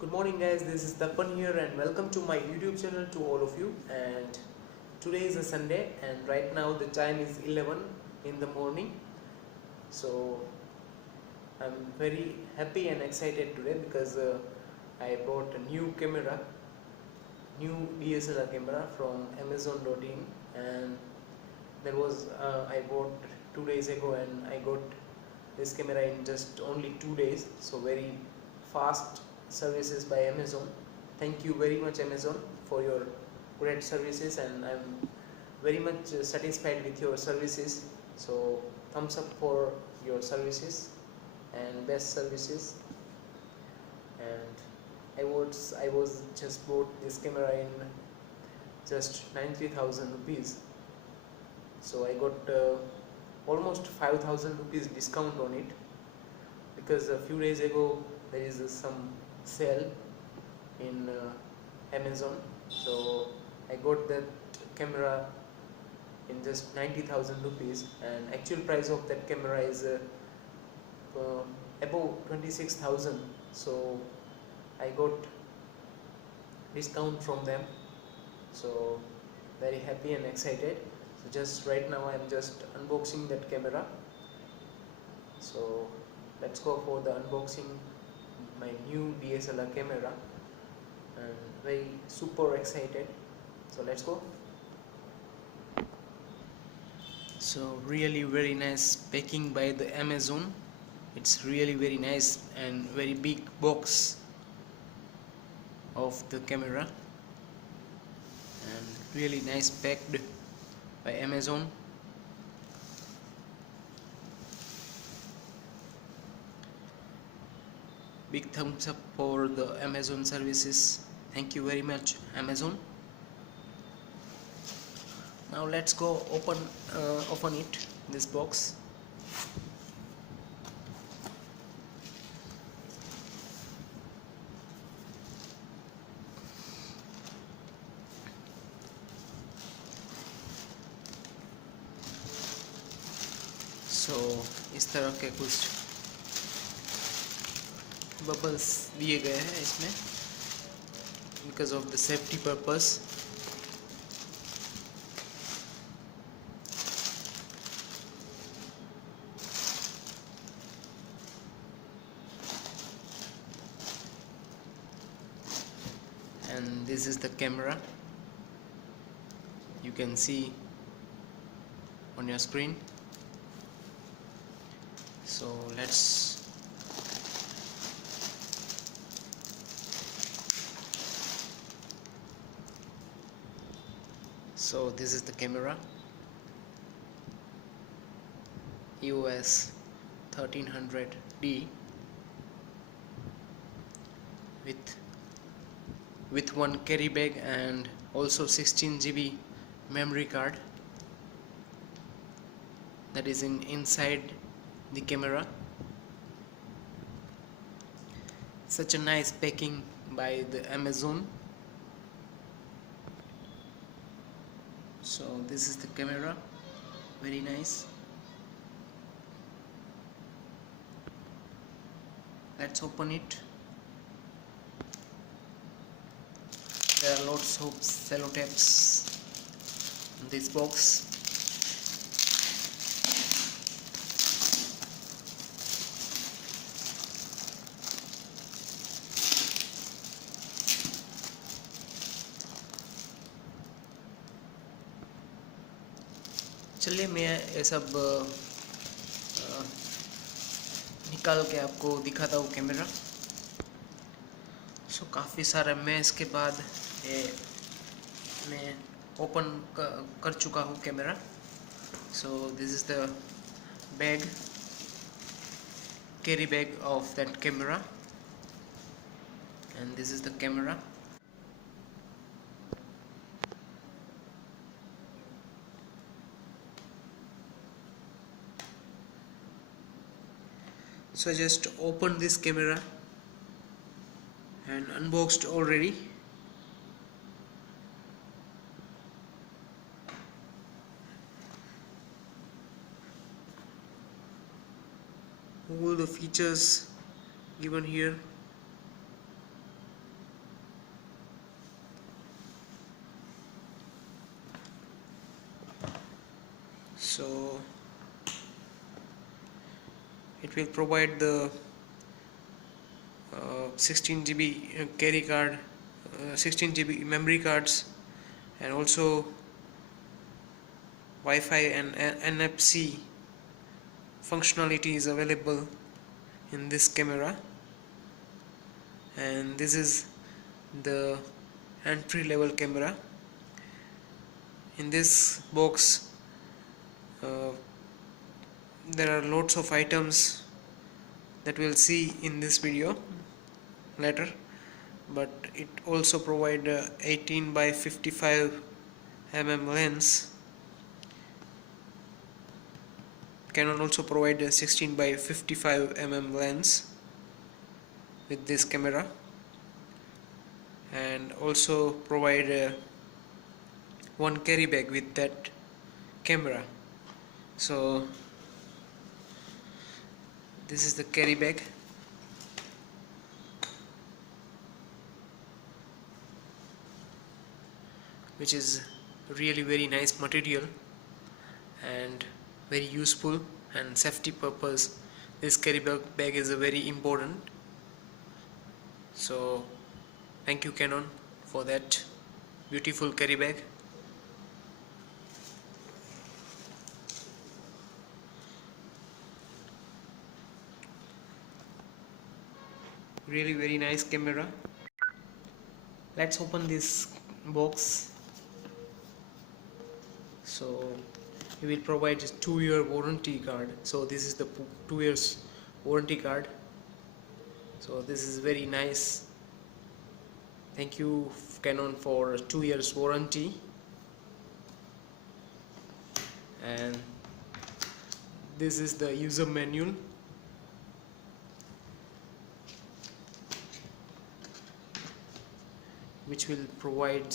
Good morning guys, this is Tapan here and welcome to my YouTube channel to all of you. And today is a Sunday and right now the time is 11 in the morning. So I'm very happy and excited today because I bought a new camera, new DSLR camera from Amazon.in, and I bought 2 days ago and I got this camera in just only 2 days. So very fast services by Amazon. Thank you very much Amazon for your great services, and I'm very much satisfied with your services. So thumbs up for your services and best services. And I was just bought this camera in just 93,000 rupees. So I got almost 5,000 rupees discount on it, because a few days ago there is some sale in Amazon. So I got that camera in just 90,000 rupees, and actual price of that camera is above 26,000. So I got discount from them, so very happy and excited. So just right now I'm just unboxing that camera. So let's go for the unboxing my new DSLR camera, and very super excited. So let's go. So really very nice packing by the Amazon. It's really very nice and very big box of the camera, and really nice packed by Amazon. Big thumbs up for the Amazon services. Thank you very much Amazon. Now let's go open it, this box. So इस तरह के कुछ bubbles दिए गए हैं इसमें, because of the safety purpose. And this is the camera, you can see on your screen. So so this is the camera, EOS 1300D with one carry bag and also 16 GB memory card that is inside the camera. Such a nice packing by the Amazon. So this is the camera, very nice. Let's open it. There are lots of cello tapes in this box. चलिए मैं ये सब निकाल के आपको दिखाता हूँ camera. सो काफ़ी सारा मैं इसके बाद ये मैं ओपन कर चुका हूँ camera. So this is the bag, carry bag of that camera, and this is the camera. So I just opened this camera and unboxed already. All the features given here. So it will provide the 16 GB carry card, 16 GB memory cards, and also Wi-Fi and NFC functionality is available in this camera. And this is the entry level camera. In this box there are lots of items that we'll see in this video later, but it also provide 18 by 55 mm lens. Canon also provide a 16 by 55 mm lens with this camera, and also provide one carry bag with that camera. So this is the carry bag. Which is really very nice material and very useful, and safety purpose this carry bag is a very important. So thank you Canon for that beautiful carry bag. Really very nice camera. Let's open this box. So we will provide a 2-year warranty card. So this is the 2 years warranty card. So this is very nice. Thank you Canon for 2 years warranty. And this is the user manual. Which will provide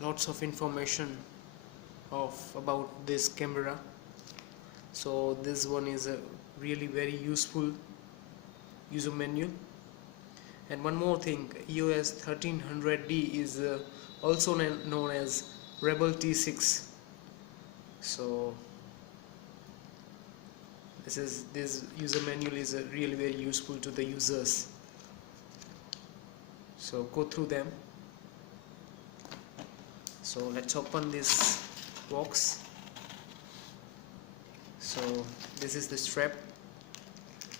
lots of information about this camera. So this one is a really very useful user manual. And one more thing, EOS 1300D is also known as REBEL-T6. So this user manual is really very useful to the users. So go through them. So let's open this box. So this is the strap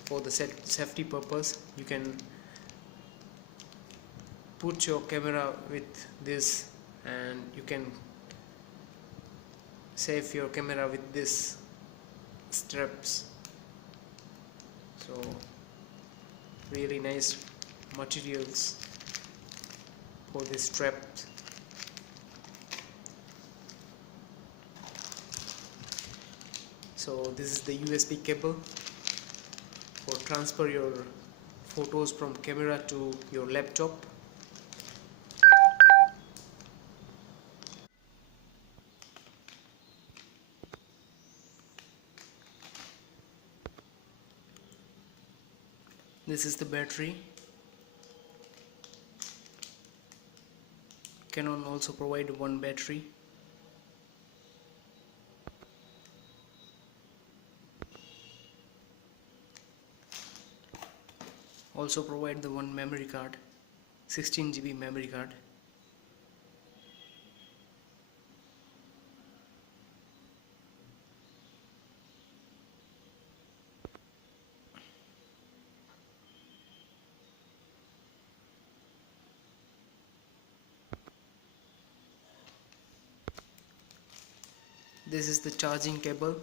for the safety purpose. You can put your camera with this, and you can save your camera with this straps. So really nice materials for this strap. So this is the USB cable for transfer your photos from camera to your laptop. This is the battery. Canon also provide one battery. Also provide the one memory card, 16 GB memory card. This is the charging cable.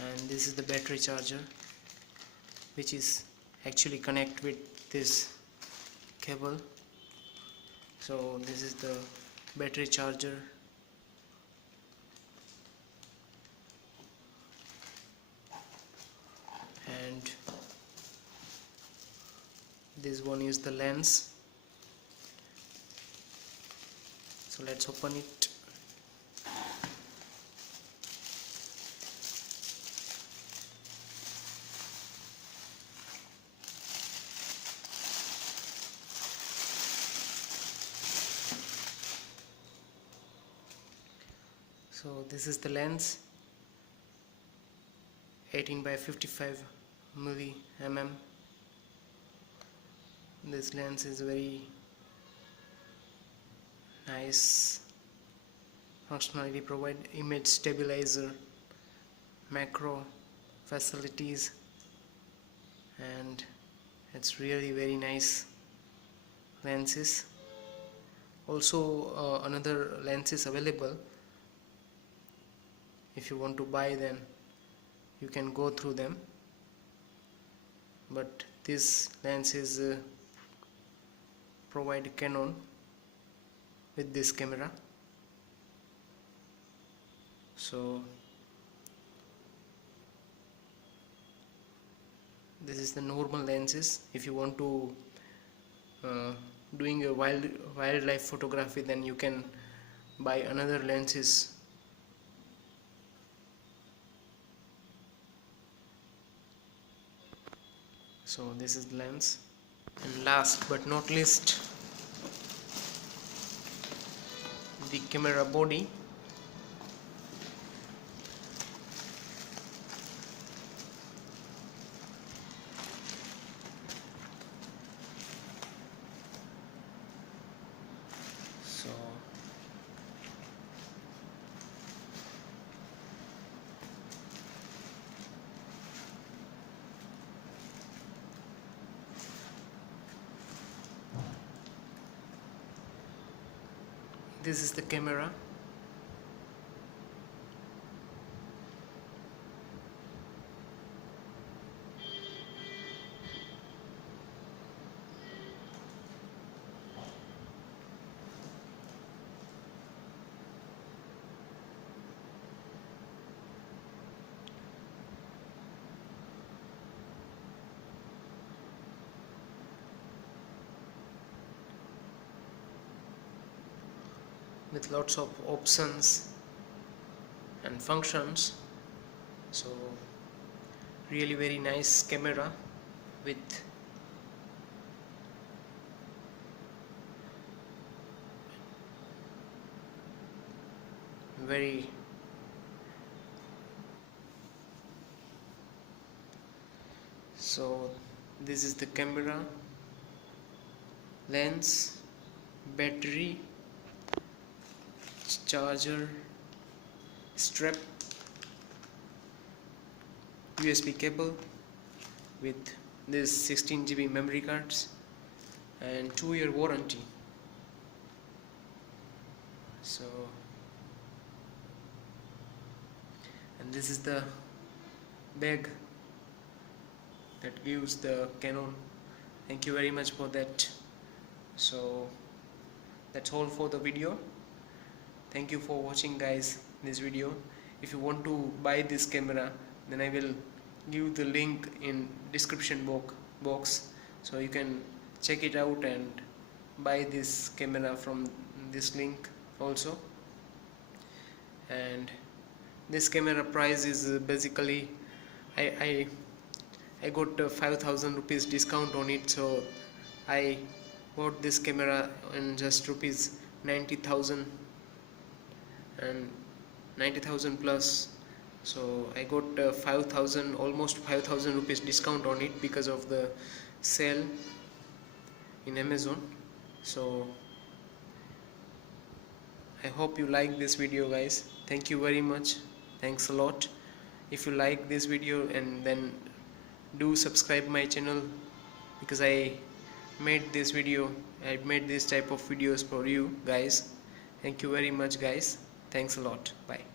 And this is the battery charger, which is actually connect with this cable. So this is the battery charger. And this one is the lens. So let's open it. So this is the lens, 18 by 55 mm. This lens is very nice functionality, provide image stabilizer, macro facilities, and it's really very nice lenses. Also another lens is available. If you want to buy, then you can go through them, but this lens is provide Canon with this camera. So this is the normal lenses. If you want to doing a wildlife photography, then you can buy another lenses. So this is the lens, and last but not least, the camera body. So this is the camera. With lots of options and functions. So really very nice camera with very so this is the camera, lens, battery, charger, strap, USB cable with this 16 GB memory cards, and 2-year warranty. So, and this is the bag that gives the Canon. Thank you very much for that. So that's all for the video. Thank you for watching, guys, this video. If you want to buy this camera, then I will give the link in description box, so you can check it out and buy this camera from this link also. And this camera price is basically I got 5,000 rupees discount on it, so I bought this camera in just rupees 90,000 and 90,000 plus. So I got 5,000, almost 5,000 rupees discount on it because of the sale in Amazon. So I hope you like this video, guys. Thank you very much. Thanks a lot. If you like this video, and then do subscribe my channel, because I made this type of videos for you guys. Thank you very much, guys. Thanks a lot. Bye.